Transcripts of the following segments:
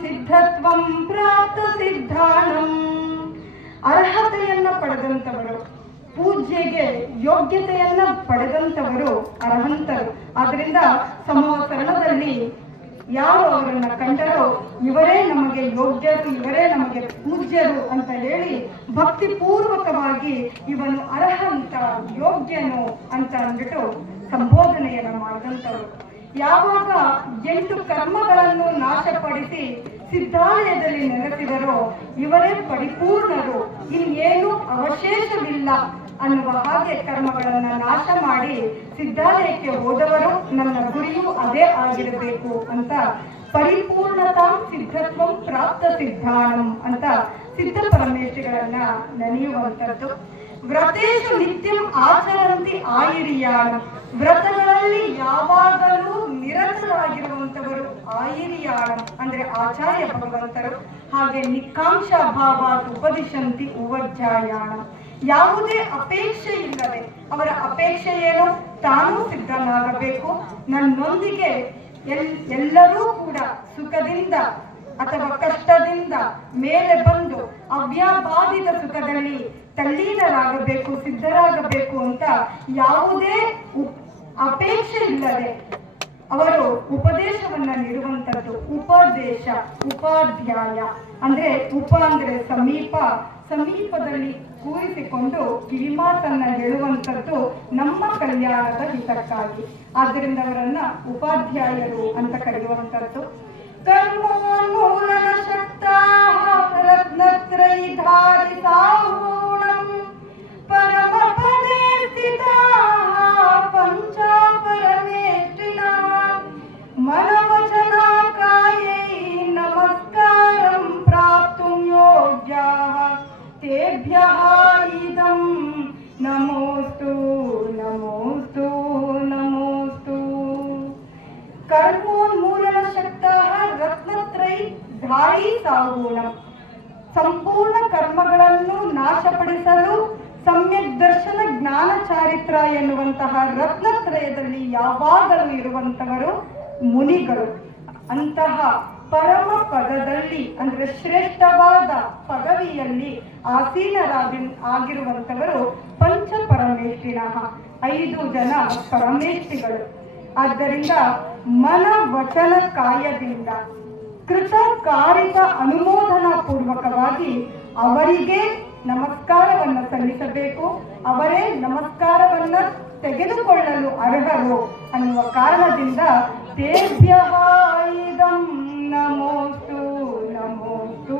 ಸಿದ್ಧತ್ವಂ ಪ್ರಾಪ್ತ ಸಿದ್ಧಾಣಂ ಅರ್ಹತೆಯನ್ನ ಪಡೆದಂತವರು ಪೂಜೆಗೆ ಯೋಗ್ಯತೆಯನ್ನ ಪಡೆದಂತವರು ಅರ್ಹಂತರು. ಆದ್ರಿಂದ ಸಮವಸರಣದಲ್ಲಿ ಯಾರು ಅವರನ್ನ ಕಂಡರೋ ಇವರೇ ನಮಗೆ ಯೋಗ್ಯರು, ಇವರೇ ನಮಗೆ ಪೂಜ್ಯರು ಅಂತ ಹೇಳಿ ಭಕ್ತಿ ಪೂರ್ವಕವಾಗಿ ಇವನು ಅರ್ಹಂತ, ಯೋಗ್ಯನು ಅಂತ ಅಂದ್ಬಿಟ್ಟು ಸಂಬೋಧನೆಯನ್ನ ಮಾಡಿದಂಥವ್ರು. ಯಾವಾಗ ಎಂಟು ಕರ್ಮಗಳನ್ನು ನಾಶಪಡಿಸಿ ಸಿದ್ಧಾಲಯದಲ್ಲಿ ನೆಲೆಸಿದರೋ ಇವರೇ ಪರಿಪೂರ್ಣರು. ಇನ್ನೇನು ಅವಶೇಷವಿಲ್ಲ ಅನ್ನುವ ಹಾಗೆ ಕರ್ಮಗಳನ್ನ ನಾಶ ಮಾಡಿ ಸಿದ್ಧಾಲಯಕ್ಕೆ ಹೋದವರು ನನ್ನ ಗುರಿಯು ಅದೇ ಆಗಿರಬೇಕು ಅಂತ ಪರಿಪೂರ್ಣತಾ ಸಿದ್ಧತ್ವಂ ಪ್ರಾಪ್ತ ಸಿದ್ಧಾಣಂ ಅಂತ ಸಿದ್ಧ ಪರಮೇಶ್ವರಗಳನ್ನ ನೆನೆಯುವಂಥದ್ದು. ವ್ರತೇಶು ನಿತ್ಯಂ ಆಚರಂತಿ ಆಯಿರಿಯಾಣ ವ್ರತಗಳಲ್ಲಿ ಯಾವಾಗಲೂ ನಿರತರಾಗಿರುವಂತವರು ಆಯಿರಿಯಾಳಂ ಅಂದ್ರೆ ಆಚಾರ್ಯ ಭಗವಂತರು. ಹಾಗೆ ನಿಕಾಂಶ ಭಾವ ಉಪದಿಶಂತಿ ಉವಜ್ಜಾಯಾಣ ಯಾವುದೇ ಅಪೇಕ್ಷೆ ಇಲ್ಲದೆ ಅವರ ಅಪೇಕ್ಷೆ ಏನು? ತಾನು ಸಿದ್ಧನಾಗಬೇಕು. ನನ್ನೊಂದಿಗೆ ಎಲ್, ಎಲ್ಲರೂ ಕೂಡ ಸುಖದಿಂದ ಅಥವಾ ಕಷ್ಟದಿಂದ ಮೇಲೆ ಬಂದು ಅವ್ಯಾಬಾಧಿತ ಸುಖದಲ್ಲಿ ತಲ್ಲೀನರಾಗಬೇಕು, ಸಿದ್ಧರಾಗಬೇಕು ಅಂತ ಯಾವುದೇ ಅಪೇಕ್ಷೆ ಇಲ್ಲದೆ ಅವರು ಉಪದೇಶವನ್ನ ನೀಡುವಂತದ್ದು ಉಪದೇಶ, ಉಪಾಧ್ಯಾಯ. ಅಂದ್ರೆ ಉಪ ಅಂದ್ರೆ ಸಮೀಪ, ಸಮೀಪದಲ್ಲಿ ಕೂರಿಸಿಕೊಂಡು ಕಿವಿಮಾತನ್ನ ಹೇಳುವಂಥದ್ದು ನಮ್ಮ ಕಲ್ಯಾಣದ ಹಿತಕ್ಕಾಗಿ. ಆದ್ದರಿಂದ ಅವರನ್ನ ಉಪಾಧ್ಯಾಯರು ಅಂತ ಕರೆಯುವಂಥದ್ದು. ಕರ್ಮೋನ್ಮೂಲನ ಕರ್ಮೋನ್ಮೂಲನ ಶಕ್ತಃ ರತ್ನತ್ರೈ ಧಾರಿ ಸಂಪೂರ್ಣ ಕರ್ಮಗಳನ್ನು ನಾಶಪಡಿಸಲು ಸಮ್ಯಕ್ ದರ್ಶನ ಜ್ಞಾನ ಚಾರಿತ್ರ ಎನ್ನುವಂತಹ ರತ್ನತ್ರಯದಲ್ಲಿ ಯಾವಾಗಲೂ ಇರುವಂತವರು ಮುನಿಗಳು. ಅಂತಹ ಪರಮ ಪದದಲ್ಲಿ ಅಂದ್ರೆ ಶ್ರೇಷ್ಠವಾದ ಪದವಿಯಲ್ಲಿ ಆಸೀನರಾಗಿ ಆಗಿರುವಂತವರು ಪಂಚ ಪರಮೇಶ್ವಿನ ಐದು ಜನ ಪರಮೇಶ್ವಿಗಳು ಆದ್ದರಿಂದ ಮನ ವಚನ ಕಾಯದಿಂದ ಕೃತ ಕಾರಿತ ಅನುಮೋದನಾ ಪೂರ್ವಕವಾಗಿ ಅವರಿಗೆ ನಮಸ್ಕಾರವನ್ನು ಸಲ್ಲಿಸಬೇಕು. ಅವರೇ ನಮಸ್ಕಾರವನ್ನ ತೆಗೆದುಕೊಳ್ಳಲು ಅರ್ಹರು ಅನ್ನುವ ಕಾರಣದಿಂದ ತೇಭ್ಯ ನಮೋಸ್ತು ನಮೋಸ್ತು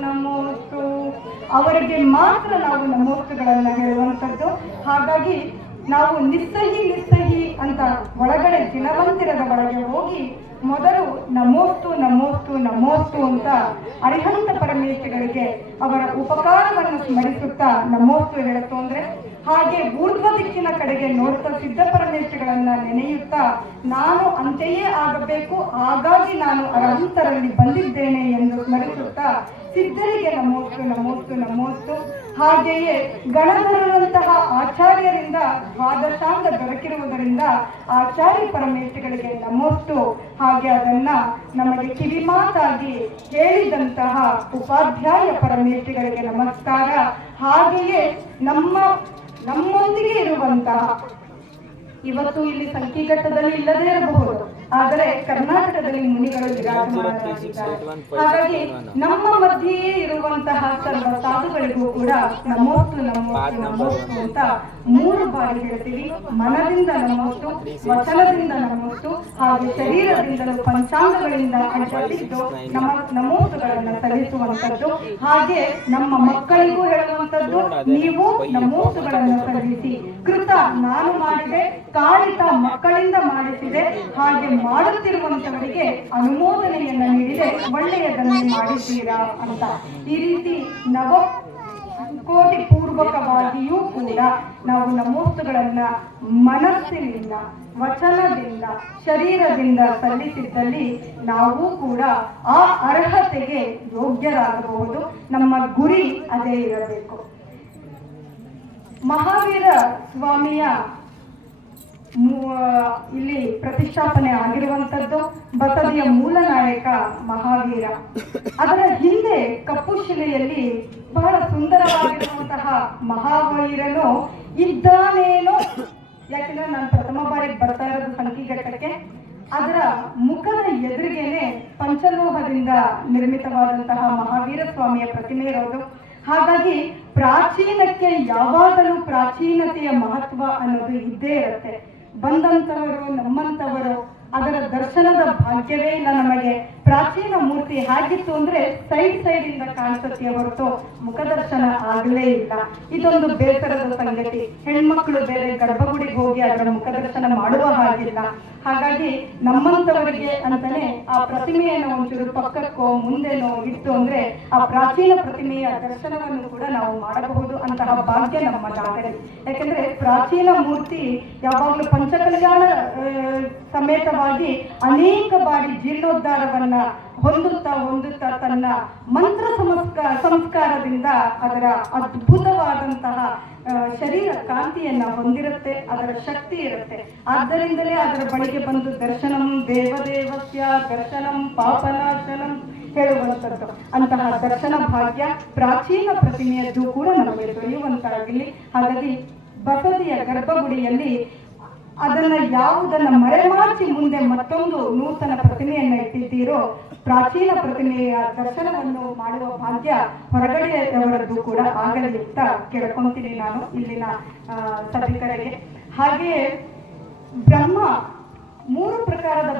ನಮೋಸ್ತು. ಅವರಿಗೆ ಮಾತ್ರ ನಾವು ನಮೋಸ್ತುಗಳನ್ನು ಹೇಳುವಂಥದ್ದು. ಹಾಗಾಗಿ ನಾವು ನಿಸ್ಸಹಿ ನಿಸ್ಸಹಿ ಅಂತ ಒಳಗಡೆ ದಿನವಂತಿರದ ಒಳಗೆ ಹೋಗಿ ಮೊದಲು ನಮೋಸ್ತು ನಮೋಸ್ತು ನಮೋಸ್ತು ಅಂತ ಅರಿಹಂತ ಪರಮೇಶ್ವರರಿಗೆ ಅವರ ಉಪಕಾರವನ್ನು ಸ್ಮರಿಸುತ್ತಾ ನಮೋಸ್ತು ಹೇಳುತ್ತು ಅಂದ್ರೆ ಹಾಗೆ ಊರ್ಧ್ವ ದಿಕ್ಕಿನ ಕಡೆಗೆ ನೋಡ್ತಾ ಸಿದ್ಧ ಪರಮೇಶ್ವರಗಳನ್ನ ನೆನೆಯುತ್ತಾ ನಾನು ಅಂತೆಯೇ ಆಗಬೇಕು, ಹಾಗಾಗಿ ನಾನು ಅರಹಂತರಲ್ಲಿ ಬಂದಿದ್ದೇನೆ ಎಂದು ಸ್ಮರಿಸುತ್ತಾ ಸಿದ್ಧರಿಗೆ ನಮೋಸ್ತು ನಮೋಸ್ತು ನಮೋಸ್ತು ಹಾಗೆಯೇ ಗಣಧರರಂತಹ ಆಚಾರ್ಯರಿಂದ, ದ್ವಾದಶಾಂಗ ದೊರಕಿರುವುದರಿಂದ ಆಚಾರ್ಯ ಪರಮೇಶ್ವರಿಗೆ ನಮೋಸ್ತು ಹಾಗೆ ಅದನ್ನ ನಮಗೆ ಕಿವಿಮಾತಾಗಿ ಹೇಳಿದಂತಹ ಉಪಾಧ್ಯಾಯ ಪರಮೇಶ್ವರಿಗೆ ನಮಸ್ಕಾರ. ಹಾಗೆಯೇ ನಮ್ಮ, ನಮ್ಮೊಂದಿಗೆ ಇರುವಂತಹ, ಇವತ್ತು ಇಲ್ಲಿ ಸಂಕೀಘಟ್ಟದಲ್ಲಿ ಇಲ್ಲದೇ ಇರಬಹುದು. ಆದರೆ ಕರ್ನಾಟಕದಲ್ಲಿ ಮುನಿಗಳು ಹಾಗಾಗಿ ನಮ್ಮ ಮಧ್ಯೆಯೇ ಇರುವಂತಹ ಸರ್ವ ಸಾಧುಗಳಿಗೂ ಕೂಡ ನಮೋಸ್ತು ನಮೋಸ್ತು ನಮೋಸ್ತು ಅಂತ ಮೂರು ಬಾರಿ ಹೇಳ್ತೀವಿ. ಮನದಿಂದ ನಮೋಸ್ತು, ವಚನದಿಂದ ನಮೋಸ್ತು, ಹಾಗೆ ಶರೀರದಿಂದಲೂ ಪಂಚಾಂಗಗಳಿಂದ ಅಂಟಿದ್ದು ನಮ್ಮ ನಮೋಸ್ತುಗಳನ್ನ ಸಲ್ಲಿಸುವಂತದ್ದು ಹಾಗೆ ನಮ್ಮ ಮಕ್ಕಳಿಗೂ ಹೇಳುವಂತದ್ದು ನೀವು ನಮೋಸ್ತುಗಳನ್ನು ಸಲ್ಲಿಸಿ. ಕೃತ ನಾನು ಮಾಡಿದೆ ಕಾಳಿತ ಮಕ್ಕಳಿಂದ ಮಾಡಿಸಿದೆ. ಹಾಗೆ ಮಾಡುತ್ತಿರುವಂತವರಿಗೆ ಅನುಮೋದನೆಯನ್ನ ನೀಡಿದೆ. ಒಳ್ಳೆಯದನ್ನು ಮಾಡಿದ್ದೀರಾ ಅಂತ. ಈ ರೀತಿ ನವ ಕೋಟಿ ಪೂರ್ವಕವಾಗಿಯೂ ಕೂಡ ನಾವು ನಮೋಸ್ತುಗಳನ್ನ ಮನಸ್ಸಿನಿಂದ, ವಚನದಿಂದ, ಶರೀರದಿಂದ ಸಲ್ಲಿಸಿದ್ದಲ್ಲಿ ನಾವು ಕೂಡ ಆ ಅರ್ಹತೆಗೆ ಯೋಗ್ಯರಾಗಬಹುದು. ನಮ್ಮ ಗುರಿ ಅದೇ ಇರಬೇಕು. ಮಹಾವೀರ ಸ್ವಾಮಿಯ ಇಲ್ಲಿ ಪ್ರತಿಷ್ಠಾಪನೆ ಆಗಿರುವಂತದ್ದು ಬಸದಿಯ ಮೂಲ ನಾಯಕ ಮಹಾವೀರ. ಅದರ ಹಿಂದೆ ಕಪ್ಪು ಶಿಲೆಯಲ್ಲಿ ಬಹಳ ಸುಂದರವಾಗಿರುವಂತಹ ಮಹಾವೀರನು ಇದ್ದಾನೇನೋ. ಯಾಕಂದ್ರೆ ನಾನು ಪ್ರಥಮ ಬಾರಿಗೆ ಬರ್ತಾ ಇರೋದು ಸಂಕಿಘಟ್ಟಕ್ಕೆ ಅದರ ಮುಖದ ಎದುರಿಗೇನೆ ಪಂಚಲೋಹದಿಂದ ನಿರ್ಮಿತವಾದಂತಹ ಮಹಾವೀರ ಸ್ವಾಮಿಯ ಪ್ರತಿಮೆ ಇರೋದು. ಹಾಗಾಗಿ ಪ್ರಾಚೀನಕ್ಕೆ ಯಾವಾಗಲೂ ಪ್ರಾಚೀನತೆಯ ಮಹತ್ವ ಅನ್ನೋದು ಇದ್ದೇ ಇರುತ್ತೆ. ಬಂದಂತವರು, ನಮ್ಮಂತವರು, ಅದರ ದರ್ಶನದ ಭಾಗ್ಯವೇ ಇಲ್ಲ ನಮಗೆ. ಪ್ರಾಚೀನ ಮೂರ್ತಿ ಹಾಗಿತ್ತು ಅಂದ್ರೆ ಸೈಡ್ ಸೈಡ್ ಇಂದ ಕಾಣಿಸುತ್ತೆ ಹೊರತು ಮುಖದರ್ಶನ ಆಗಲೇ ಇಲ್ಲ. ಇದೊಂದು ಬೇಸರದ ಸಂಗತಿ. ಹೆಣ್ಮಕ್ಳು ಬೇರೆ ಗರ್ಭಗುಡಿಗೆ ಹೋಗಿ ಅದರ ಮುಖದರ್ಶನ ಮಾಡುವ ಹಾಗಿಲ್ಲ. ಹಾಗಾಗಿ ನಮ್ಮಂತವರಿಗೆ ಅಂತಾನೆ ಆ ಪ್ರತಿಮೆಯನ್ನು ಒಂಚೂರು ಪಕ್ಕಕ್ಕೋ, ಮುಂದೆನೋ ಇತ್ತು ಅಂದ್ರೆ ಆ ಪ್ರಾಚೀನ ಪ್ರತಿಮೆಯ ದರ್ಶನವನ್ನು ಕೂಡ ನಾವು ಮಾಡಬಹುದು ಅಂತಹ ಭಾಗ್ಯ ನಮ್ಮ ಜಾಗದಲ್ಲಿ ಯಾಕಂದ್ರೆ ಪ್ರಾಚೀನ ಮೂರ್ತಿ ಯಾವಾಗಲೂ ಪಂಚಕಲ್ಯಾಣ ಸಮೇತವಾಗಿ ಅನೇಕ ಬಾರಿ ಜೀರ್ಣೋದ್ಧಾರವನ್ನ ಹೊಂದುತ್ತಾ ಹೊಂದುತ್ತಾ ತನ್ನ ಮಂತ್ರ ಸಂಸ್ಕಾರ ಸಂಸ್ಕಾರದಿಂದ ಅದರ ಅದ್ಭುತವಾದಂತಹ ಶರೀರ ಕಾಂತಿಯನ್ನ ಹೊಂದಿರುತ್ತೆ, ಅದರ ಶಕ್ತಿ ಇರುತ್ತೆ. ಆದ್ದರಿಂದಲೇ ಅದರ ಬಳಿಗೆ ಬಂದು ದರ್ಶನಂ ದೇವದೇವಸ್ಯ, ದರ್ಶನಂ ಪಾಪನಾಶನಂ ಹೇಳುವಂಥದ್ದು. ಅಂತಹ ದರ್ಶನ ಭಾಗ್ಯ, ಪ್ರಾಚೀನ ಪ್ರತಿಮೆಯದ್ದು ಕೂಡ ನಮಗೆ ದೊರೆಯುವಂತಾಗಲಿ ಹಾಗಾಗಿ ಬಸದಿಯ ಗರ್ಭಗುಡಿಯಲ್ಲಿ ಅದನ್ನ ಯಾವುದನ್ನ ಮರೆಮಾಚಿ ಮುಂದೆ ಮತ್ತೊಂದು ನೂತನ ಪ್ರತಿಮೆಯನ್ನ ಇಟ್ಟಿದ್ದೀರೋ, ಪ್ರಾಚೀನ ಪ್ರತಿಮೆಯ ದರ್ಶನವನ್ನು ಮಾಡುವ ಭಾಗ್ಯ ಹೊರಗಡೆಯವರದ್ದು ಕೂಡ ಆಗಲಿ ಅಂತ ಕೇಳ್ಕೊಂತೀನಿ ನಾನು ಇಲ್ಲಿನ ಸಭಿಕರಿಗೆ. ಹಾಗೆಯೇ ಬ್ರಹ್ಮ ಮೂರು ಪ್ರಕಾರದ